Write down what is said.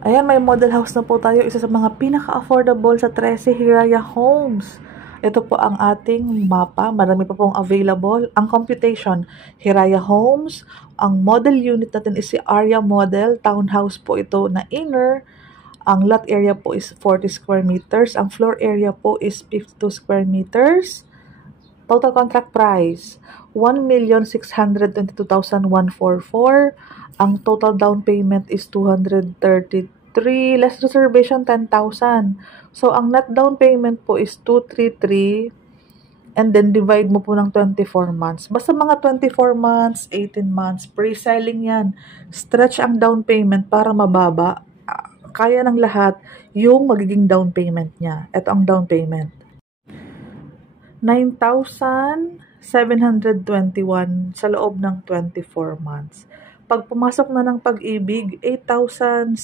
Ayan, may model house na po tayo. Isa sa mga pinaka-affordable sa 13 Hiraya Homes. Ito po ang ating mapa. Marami pa pong available. Ang computation, Hiraya Homes. Ang model unit natin is si Arya Model. Townhouse po ito na inner. Ang lot area po is 40 square meters. Ang floor area po is 52 square meters. Total contract price, 1,622,144. Ang total down payment is 233. Less reservation, 10,000. So, ang net down payment po is 233. And then, divide mo po ng 24 months. Basta mga 24 months, 18 months, pre-selling yan. Stretch ang down payment para mababa. Kaya ng lahat yung magiging down payment niya. Ito ang down payment. 9,721 sa loob ng 24 months. Pag pumasok na ng pag-ibig, 8,600.